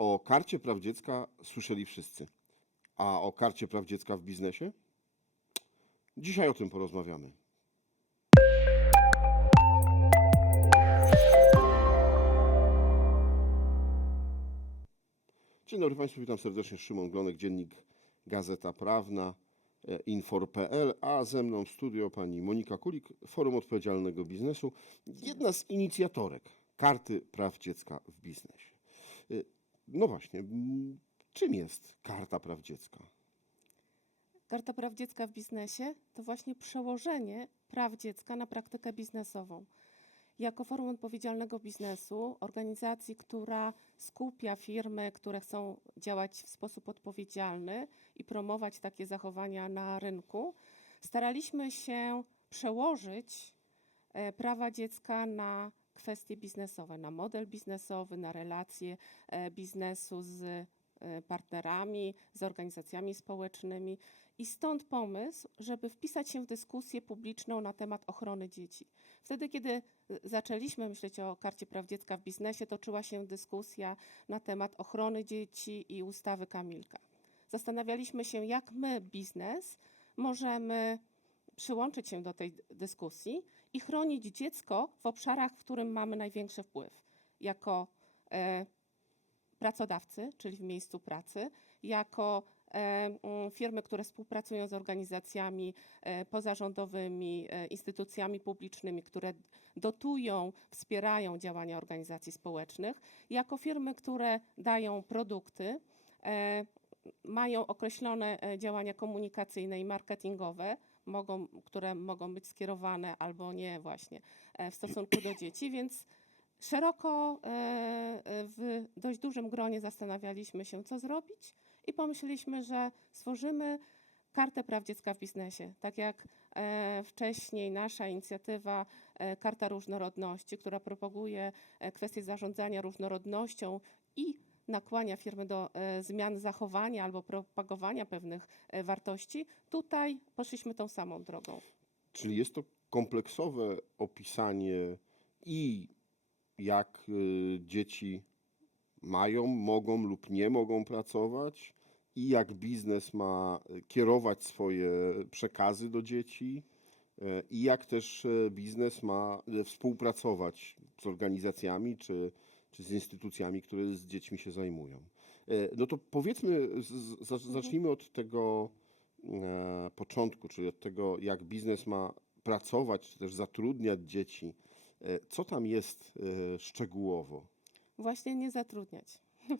O karcie praw dziecka słyszeli wszyscy. A o karcie praw dziecka w biznesie? Dzisiaj o tym porozmawiamy. Dzień dobry Państwu, witam serdecznie. Szymon Glonek, dziennik Gazeta Prawna, e, Infor.pl, a ze mną w studio pani Monika Kulik, Forum Odpowiedzialnego Biznesu, jedna z inicjatorek Karty Praw Dziecka w Biznesie. No właśnie, czym jest Karta Praw Dziecka? Karta Praw Dziecka w biznesie to właśnie przełożenie praw dziecka na praktykę biznesową. Jako Forum Odpowiedzialnego Biznesu, organizacji, która skupia firmy, które chcą działać w sposób odpowiedzialny i promować takie zachowania na rynku, staraliśmy się przełożyć e, prawa dziecka na kwestie biznesowe, na model biznesowy, na relacje e, biznesu z e, partnerami, z organizacjami społecznymi. I stąd pomysł, żeby wpisać się w dyskusję publiczną na temat ochrony dzieci. Wtedy, kiedy y, zaczęliśmy myśleć o karcie praw dziecka w biznesie, toczyła się dyskusja na temat ochrony dzieci i ustawy Kamilka. Zastanawialiśmy się, jak my, biznes, możemy przyłączyć się do tej dyskusji i chronić dziecko w obszarach, w którym mamy największy wpływ. Jako e, pracodawcy, czyli w miejscu pracy, jako e, mm, firmy, które współpracują z organizacjami e, pozarządowymi, e, instytucjami publicznymi, które dotują, wspierają działania organizacji społecznych, jako firmy, które dają produkty, mają określone działania komunikacyjne i marketingowe, mogą, które mogą być skierowane albo nie właśnie e, w stosunku do dzieci, więc szeroko e, e, w dość dużym gronie zastanawialiśmy się, co zrobić i pomyśleliśmy, że stworzymy kartę praw dziecka w biznesie. Tak jak wcześniej nasza inicjatywa Karta Różnorodności, która propaguje kwestie zarządzania różnorodnością i nakłania firmy do e, zmian zachowania albo propagowania pewnych e, wartości, tutaj poszliśmy tą samą drogą. Czyli jest to kompleksowe opisanie i jak y, dzieci mają, mogą lub nie mogą pracować, i jak biznes ma kierować swoje przekazy do dzieci, i jak też biznes ma współpracować z organizacjami czy, czy z instytucjami, które z dziećmi się zajmują. Y, No to powiedzmy, zacz- zacznijmy od tego e, początku, czyli od tego, jak biznes ma pracować, czy też zatrudniać dzieci. E, Co tam jest e, szczegółowo? Właśnie nie zatrudniać.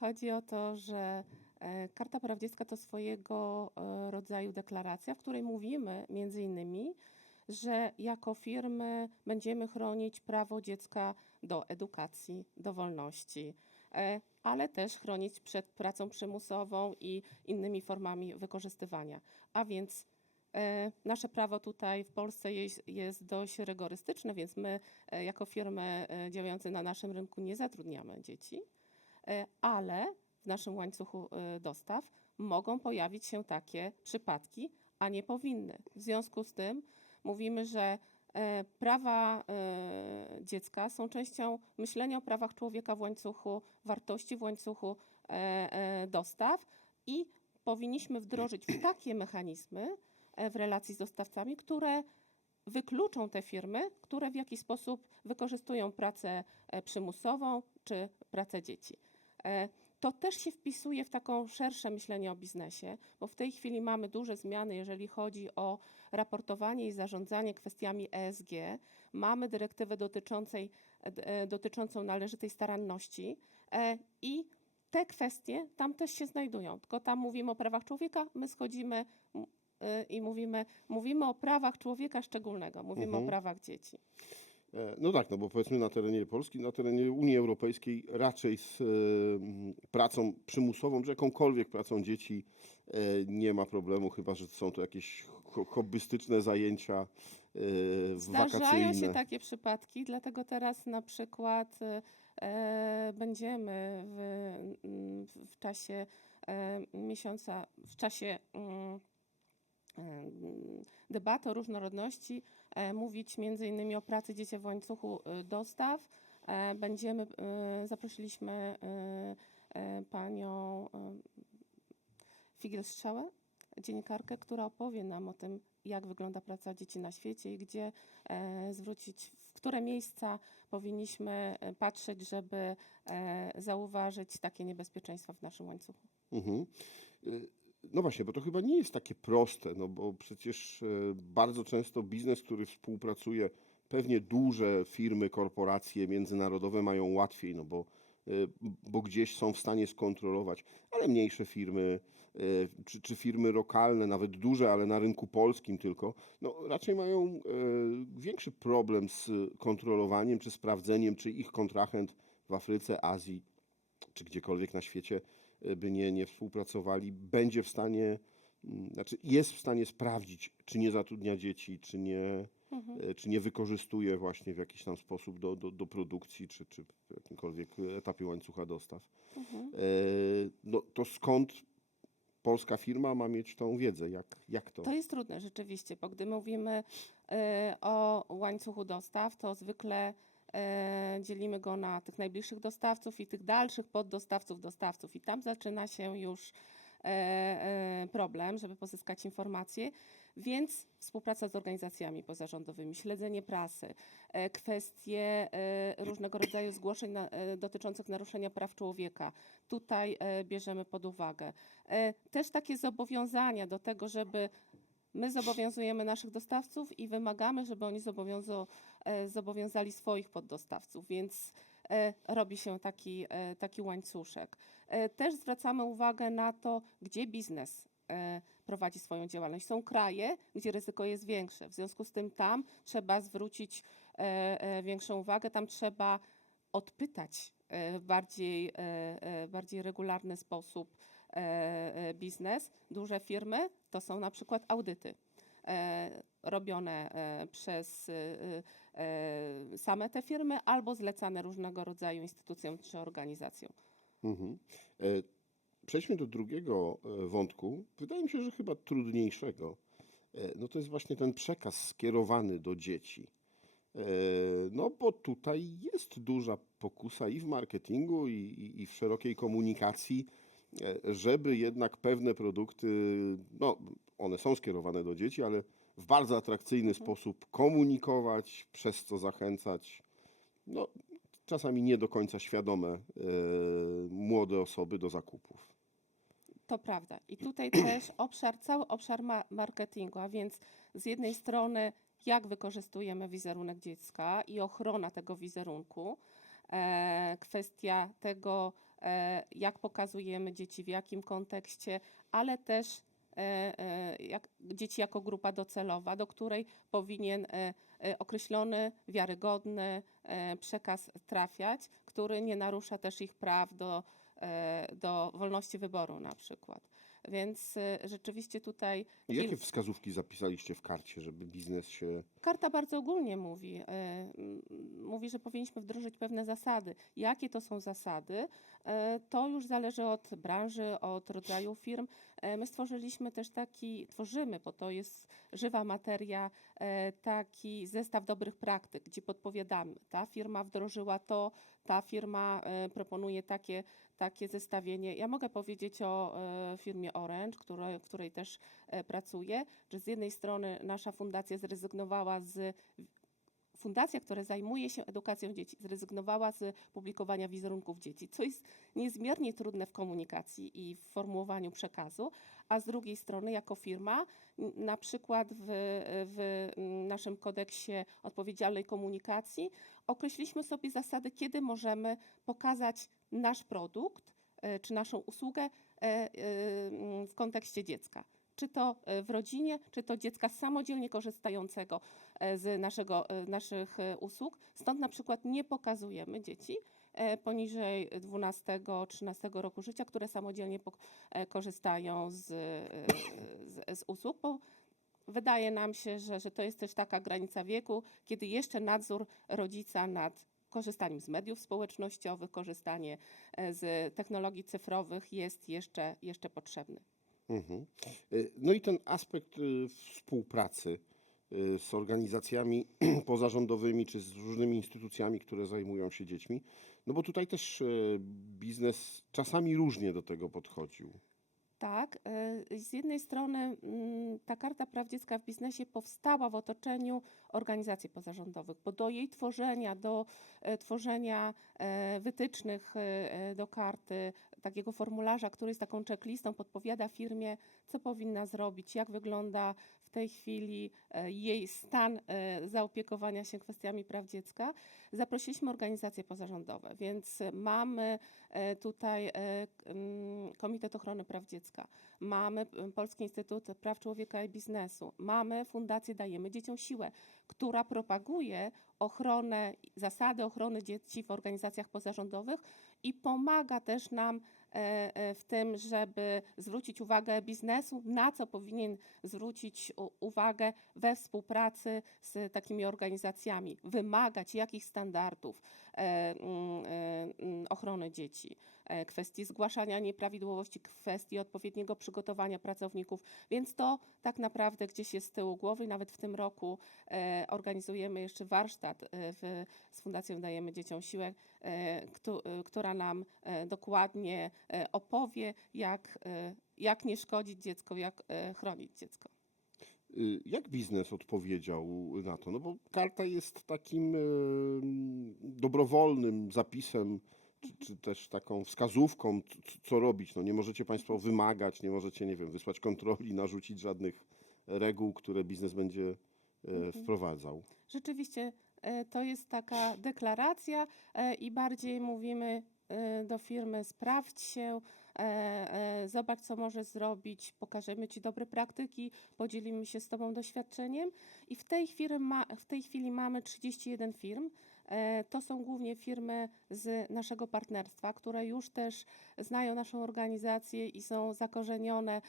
Chodzi o to, że e, Karta Praw Dziecka to swojego e, rodzaju deklaracja, w której mówimy między innymi, że jako firmy będziemy chronić prawo dziecka do edukacji, do wolności, e, ale też chronić przed pracą przymusową i innymi formami wykorzystywania. A więc e, nasze prawo tutaj w Polsce jest, dość rygorystyczne, więc my e, jako firmy działające na naszym rynku nie zatrudniamy dzieci, ale w naszym łańcuchu dostaw mogą pojawić się takie przypadki, a nie powinny. W związku z tym mówimy, że e, prawa e, dziecka są częścią myślenia o prawach człowieka w łańcuchu wartości, w łańcuchu e, dostaw i powinniśmy wdrożyć takie mechanizmy w relacji z dostawcami, które wykluczą te firmy, które w jakiś sposób wykorzystują pracę przymusową czy pracę dzieci. To też się wpisuje w taką szersze myślenie o biznesie, bo w tej chwili mamy duże zmiany, jeżeli chodzi o raportowanie i zarządzanie kwestiami ESG. Mamy dyrektywę dotyczącej, e, dotyczącą należytej staranności e, i te kwestie tam też się znajdują. Tylko tam mówimy o prawach człowieka, my schodzimy y, i mówimy, mówimy o prawach człowieka szczególnego, mówimy Mhm. o prawach dzieci. E, No tak, no bo powiedzmy na terenie Polski, na terenie Unii Europejskiej raczej z e, pracą przymusową, czy jakąkolwiek pracą dzieci e, nie ma problemu, chyba że są to jakieś ho- hobbystyczne zajęcia Zdarzają wakacyjne. się takie przypadki, dlatego teraz na przykład będziemy w, w, czasie miesiąca, w czasie mm, E, debaty o różnorodności e, mówić między innymi o pracy dzieci w łańcuchu e, dostaw. Będziemy, zaprosiliśmy panią Figiel-Strzałę, dziennikarkę, która opowie nam o tym, jak wygląda praca dzieci na świecie i gdzie zwrócić, w które miejsca powinniśmy patrzeć, żeby zauważyć takie niebezpieczeństwa w naszym łańcuchu. Mhm. Y, no właśnie, bo to chyba nie jest takie proste, no bo przecież e, bardzo często biznes, który współpracuje, pewnie duże firmy, korporacje międzynarodowe mają łatwiej, no bo, e, bo gdzieś są w stanie skontrolować, ale mniejsze firmy, e, czy, czy firmy lokalne, nawet duże, ale na rynku polskim tylko, no raczej mają większy problem z kontrolowaniem, czy sprawdzeniem, czy ich kontrahent w Afryce, Azji, czy gdziekolwiek na świecie by nie, nie współpracowali, będzie w stanie, mm, znaczy jest w stanie sprawdzić, czy nie zatrudnia dzieci, czy nie, Mhm. e, czy nie wykorzystuje właśnie w jakiś tam sposób do, do, do produkcji, czy, czy w jakimkolwiek etapie łańcucha dostaw. Mhm. E, No to skąd polska firma ma mieć tą wiedzę? Jak, jak to? To jest trudne rzeczywiście, bo gdy mówimy e, o łańcuchu dostaw, to zwykle dzielimy go na tych najbliższych dostawców i tych dalszych poddostawców, dostawców. I tam zaczyna się już e, e, problem, żeby pozyskać informacje. Więc współpraca z organizacjami pozarządowymi, śledzenie prasy, e, kwestie e, różnego rodzaju zgłoszeń e, dotyczących naruszenia praw człowieka. Tutaj e, bierzemy pod uwagę. E, Też takie zobowiązania do tego, żeby my zobowiązujemy naszych dostawców i wymagamy, żeby oni zobowiązo, e, zobowiązali swoich poddostawców, więc e, robi się taki, e, taki łańcuszek. E, Też zwracamy uwagę na to, gdzie biznes e, prowadzi swoją działalność. Są kraje, gdzie ryzyko jest większe, w związku z tym tam trzeba zwrócić e, e, większą uwagę, tam trzeba odpytać e, w bardziej, e, e, bardziej regularny sposób e, e, biznes. Duże firmy to są na przykład audyty e, robione e, przez e, e, same te firmy albo zlecane różnego rodzaju instytucjom czy organizacjom. Mhm. E, Przejdźmy do drugiego e, wątku. Wydaje mi się, że chyba trudniejszego. E, No to jest właśnie ten przekaz skierowany do dzieci. E, No bo tutaj jest duża pokusa i w marketingu, i, i, w szerokiej komunikacji, e, żeby jednak pewne produkty, no one są skierowane do dzieci, ale w bardzo atrakcyjny sposób komunikować, przez co zachęcać, no czasami nie do końca świadome e, młode osoby do zakupów. To prawda. I tutaj też obszar, cały obszar ma marketingu, a więc z jednej strony jak wykorzystujemy wizerunek dziecka i ochrona tego wizerunku, e, kwestia tego, e, jak pokazujemy dzieci, w jakim kontekście, ale też e, e, jak, dzieci jako grupa docelowa, do której powinien e, e, określony, wiarygodny e, przekaz trafiać, który nie narusza też ich praw do, e, do wolności wyboru na przykład. Więc e, rzeczywiście tutaj I Jakie wskazówki zapisaliście w karcie, żeby biznes się. Karta bardzo ogólnie mówi. m, Mówi, że powinniśmy wdrożyć pewne zasady. Jakie to są zasady? E, To już zależy od branży, od rodzaju firm. My stworzyliśmy też taki, tworzymy, bo to jest żywa materia, taki zestaw dobrych praktyk, gdzie podpowiadamy. Ta firma wdrożyła to, ta firma proponuje takie, takie zestawienie. Ja mogę powiedzieć o e, firmie Orange, której, której też e, pracuję, że z jednej strony nasza fundacja zrezygnowała z fundacja, która zajmuje się edukacją dzieci, zrezygnowała z publikowania wizerunków dzieci, co jest niezmiernie trudne w komunikacji i w formułowaniu przekazu, a z drugiej strony jako firma, na przykład w, w naszym kodeksie odpowiedzialnej komunikacji określiliśmy sobie zasady, kiedy możemy pokazać nasz produkt e, czy naszą usługę e, e, w kontekście dziecka czy to w rodzinie, czy to dziecka samodzielnie korzystającego z naszego, naszych usług. Stąd na przykład nie pokazujemy dzieci poniżej 12-13 roku życia, które samodzielnie korzystają z, z, z usług, bo wydaje nam się, że, że to jest też taka granica wieku, kiedy jeszcze nadzór rodzica nad korzystaniem z mediów społecznościowych, korzystanie e, z technologii cyfrowych jest jeszcze, jeszcze potrzebny. Mhm. Y, No i ten aspekt y, współpracy z organizacjami pozarządowymi czy z różnymi instytucjami, które zajmują się dziećmi, no bo tutaj też biznes czasami różnie do tego podchodził. Tak, y, z jednej strony mm, ta Karta Praw Dziecka w Biznesie powstała w otoczeniu organizacji pozarządowych, bo do jej tworzenia, do e, tworzenia e, wytycznych e, do karty, takiego formularza, który jest taką checklistą, podpowiada firmie, co powinna zrobić, jak wygląda w tej chwili e, jej stan e, zaopiekowania się kwestiami praw dziecka, zaprosiliśmy organizacje pozarządowe, więc mamy e, tutaj Komitet Ochrony Praw Dziecka, mamy Polski Instytut Praw Człowieka i Biznesu, mamy Fundację Dajemy Dzieciom Siłę, która propaguje ochronę, zasady ochrony dzieci w organizacjach pozarządowych i pomaga też nam w tym, żeby zwrócić uwagę biznesu, na co powinien zwrócić uwagę we współpracy z takimi organizacjami, wymagać jakich standardów e, e, mm, ochrony dzieci, e, kwestii zgłaszania nieprawidłowości, kwestii odpowiedniego przygotowania pracowników, więc to tak naprawdę gdzieś jest z tyłu głowy. Nawet w tym roku e, organizujemy jeszcze warsztat e, w, z Fundacją Dajemy Dzieciom Siłę, któ- która nam dokładnie opowie, jak, jak nie szkodzić dziecku, jak chronić dziecko. Y, Jak biznes odpowiedział na to? No bo karta jest takim dobrowolnym zapisem, czy, czy też taką wskazówką, co robić. No nie możecie Państwo wymagać, nie możecie, nie wiem, wysłać kontroli, narzucić żadnych reguł, które biznes będzie e, wprowadzał. Rzeczywiście e, to jest taka deklaracja e, i bardziej mówimy do firmy sprawdź się, zobacz co możesz zrobić, pokażemy Ci dobre praktyki, podzielimy się z Tobą doświadczeniem i w tej chwili, ma, w tej chwili mamy 31 firm. E, To są głównie firmy z naszego partnerstwa, które już też znają naszą organizację i są zakorzenione e,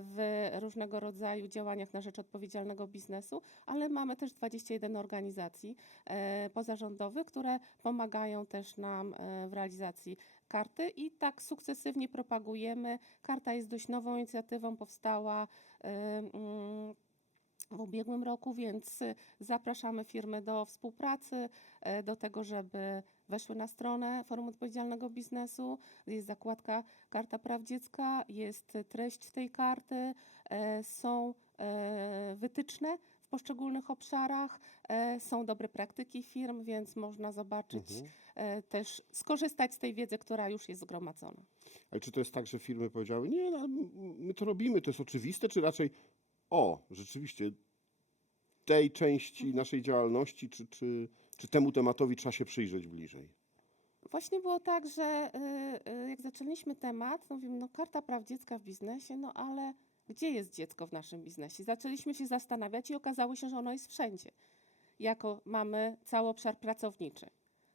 w różnego rodzaju działaniach na rzecz odpowiedzialnego biznesu, ale mamy też 21 organizacji e, pozarządowych, które pomagają też nam w realizacji karty i tak sukcesywnie propagujemy. Karta jest dość nową inicjatywą, powstała e, mm, w ubiegłym roku, więc y, zapraszamy firmy do współpracy, e, do tego, żeby weszły na stronę Forum Odpowiedzialnego Biznesu. Jest zakładka Karta Praw Dziecka, jest treść tej karty, e, są e, wytyczne w poszczególnych obszarach, są dobre praktyki firm, więc można zobaczyć Mhm. też, skorzystać z tej wiedzy, która już jest zgromadzona. Ale czy to jest tak, że firmy powiedziały, nie, no, my to robimy, to jest oczywiste, czy raczej, o, rzeczywiście, tej części naszej działalności, czy, czy, czy temu tematowi trzeba się przyjrzeć bliżej? Właśnie było tak, że y, y, jak zaczęliśmy temat, mówimy, no karta praw dziecka w biznesie, no ale gdzie jest dziecko w naszym biznesie? Zaczęliśmy się zastanawiać i okazało się, że ono jest wszędzie. Jako mamy cały obszar pracowniczy.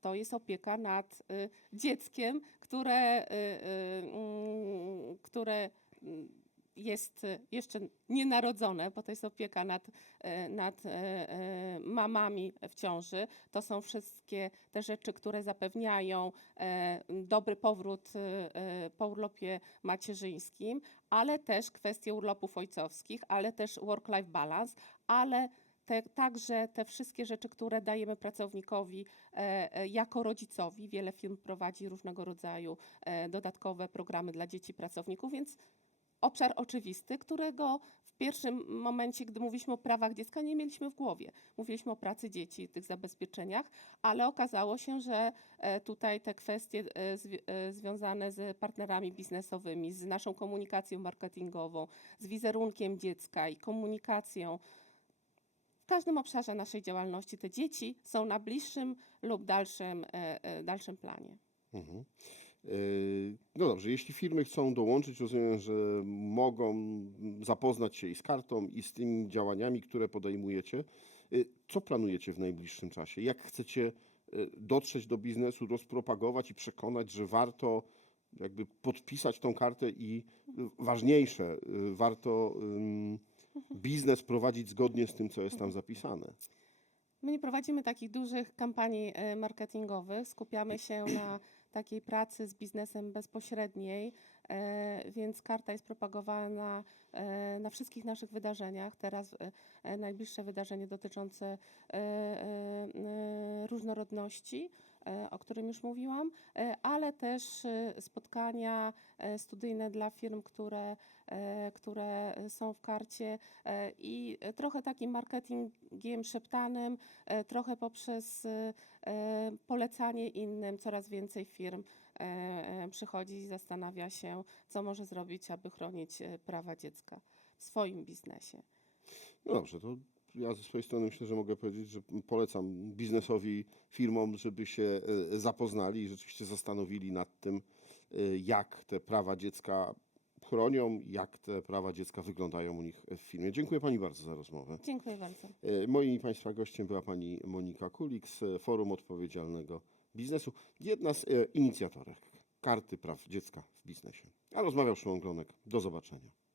To jest opieka nad y, dzieckiem, które, y, y, mm, które mm, jest y, jeszcze nienarodzone, bo to jest opieka nad, e, nad e, e, mamami w ciąży. To są wszystkie te rzeczy, które zapewniają e, dobry powrót e, e, po urlopie macierzyńskim, ale też kwestie urlopów ojcowskich, ale też work-life balance, ale te, także te wszystkie rzeczy, które dajemy pracownikowi e, e, jako rodzicowi. Wiele firm prowadzi różnego rodzaju e, dodatkowe programy dla dzieci pracowników, więc obszar oczywisty, którego w pierwszym momencie, gdy mówiliśmy o prawach dziecka, nie mieliśmy w głowie. Mówiliśmy o pracy dzieci, tych zabezpieczeniach, ale okazało się, że e, tutaj te kwestie e, e, związane z partnerami biznesowymi, z naszą komunikacją marketingową, z wizerunkiem dziecka i komunikacją, w każdym obszarze naszej działalności te dzieci są na bliższym lub dalszym, dalszym planie. Mhm. Yy, No dobrze, jeśli firmy chcą dołączyć, rozumiem, że mogą zapoznać się i z kartą, i z tymi działaniami, które podejmujecie. Yy, Co planujecie w najbliższym czasie? Jak chcecie yy, dotrzeć do biznesu, rozpropagować i przekonać, że warto jakby podpisać tą kartę i ważniejsze, warto biznes prowadzić zgodnie z tym, co jest tam zapisane? My nie prowadzimy takich dużych kampanii e, marketingowych, skupiamy się na takiej pracy z biznesem bezpośredniej, e, więc karta jest propagowana e, na wszystkich naszych wydarzeniach. Teraz e, najbliższe wydarzenie dotyczące różnorodności o którym już mówiłam, e, ale też e, spotkania e, studyjne dla firm, które, e, które są w karcie e, i trochę takim marketingiem szeptanym, e, trochę poprzez e, e, polecanie innym, coraz więcej firm e, e, przychodzi i zastanawia się, co może zrobić, aby chronić e, prawa dziecka w swoim biznesie. No dobrze, to ja ze swojej strony myślę, że mogę powiedzieć, że polecam biznesowi, firmom, żeby się e, zapoznali i rzeczywiście zastanowili nad tym, e, jak te prawa dziecka chronią, jak te prawa dziecka wyglądają u nich w firmie. Dziękuję Pani bardzo za rozmowę. Dziękuję bardzo. E, Moim i Państwa gościem była Pani Monika Kulik z Forum Odpowiedzialnego Biznesu, jedna z inicjatorek Karty Praw Dziecka w Biznesie. A rozmawiał Szymon Glonek. Do zobaczenia.